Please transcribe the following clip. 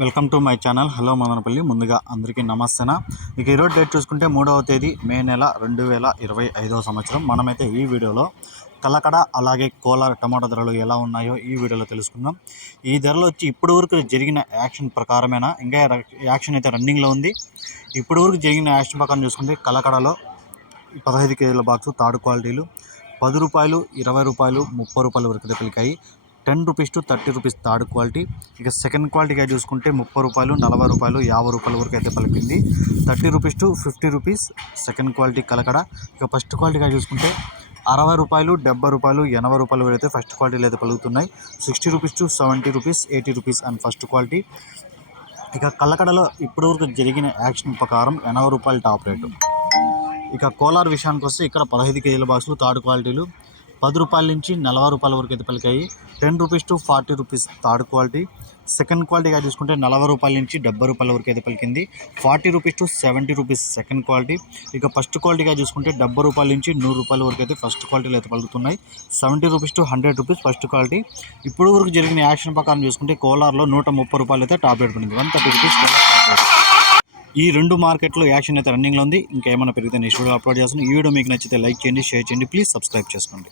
Welcome to my channel. Hello Madanapalle. ముందుగా అందరికీ నమస్తేనా? ఇక ఈరోజు డేట్ చూసుకుంటే మూడవ తేదీ మే నెల రెండు వేల ఇరవై ఐదవ సంవత్సరం. మనమైతే ఈ వీడియోలో కలకడ అలాగే కోలార్ టమాటా ధరలు ఎలా ఉన్నాయో ఈ వీడియోలో తెలుసుకుందాం. ఈ ధరలు వచ్చి ఇప్పటి వరకు జరిగిన యాక్షన్ ప్రకారమేనా? ఇంకా యాక్షన్ అయితే రన్నింగ్లో ఉంది. ఇప్పుడు వరకు జరిగిన యాక్షన్ ప్రకారం చూసుకుంటే కలకడలో పదహైదు కేజీల బాక్సు తాడు క్వాలిటీలు పది రూపాయలు ఇరవై రూపాయలు ముప్పై రూపాయల వరకు అయితే పలికాయి ten rupees to thirty rupees third quality. ఇక సెకండ్ క్వాలిటీగా చూసుకుంటే ముప్పై రూపాయలు నలభై రూపాయలు యాభై రూపాయల వరకు అయితే పలికింది. Thirty rupees to fifty rupees second quality Kalakada. ఇక ఫస్ట్ క్వాలిటీగా చూసుకుంటే అరవై రూపాయలు డెబ్బై రూపాయలు ఎనభై రూపాయలు వరకు అయితే ఫస్ట్ క్వాలిటీలు అయితే పలుకుతున్నాయి. Sixty rupees to seventy rupees eighty rupees and first quality. ఇక కళ్ళకడలో ఇప్పటివరకు జరిగిన యాక్షన్ ప్రకారం ఎనభై రూపాయలు టాప్ రేటు. ఇక కోలార్ విషయానికి వస్తే ఇక్కడ పదహైదు కేజీల బాక్సులు థర్డ్ క్వాలిటీలు. పది రూపాయల నుంచి నలభై రూపాయల వరకు అయితే పలికాయి. Ten rupees to forty rupees third quality. Second క్వాలిటీగా చూసుకుంటే నలభై రూపాయల నుంచి డెబ్బై రూపాయల వరకు అయితే పలికింది. Forty rupees to seventy rupees second quality. ఇక ఫస్ట్ క్వాలిటీగా చూసుకుంటే డెబ్బై రూపాయల నుంచి నూరు రూపాయల వరకు అయితే ఫస్ట్ క్వాలిటీలో అయితే పలుకుతున్నాయి. Seventy rupees to hundred rupees first quality. ఇప్పుడు వరకు జరిగిన యాక్షన్ ప్రకారం చూసుకుంటే కోలార్లో నూట ముప్పై రూపాయలు అయితే టాప్ రేట్ పడింది. వన్ థర్టీ రూపీస్ ఈ రెండు మార్కెట్లో యాక్షన్ అయితే రన్నింగ్లో ఉంది. ఇంకా ఏమైనా పెరిగితే నెక్స్ట్ వీడియో అప్లోడ్ చేస్తాను. ఈ వీడియో మీకు నచ్చితే లైక్ చేయండి షేర్ చేయండి. ప్లీజ్ సబ్స్క్రైబ్ చేసుకోండి.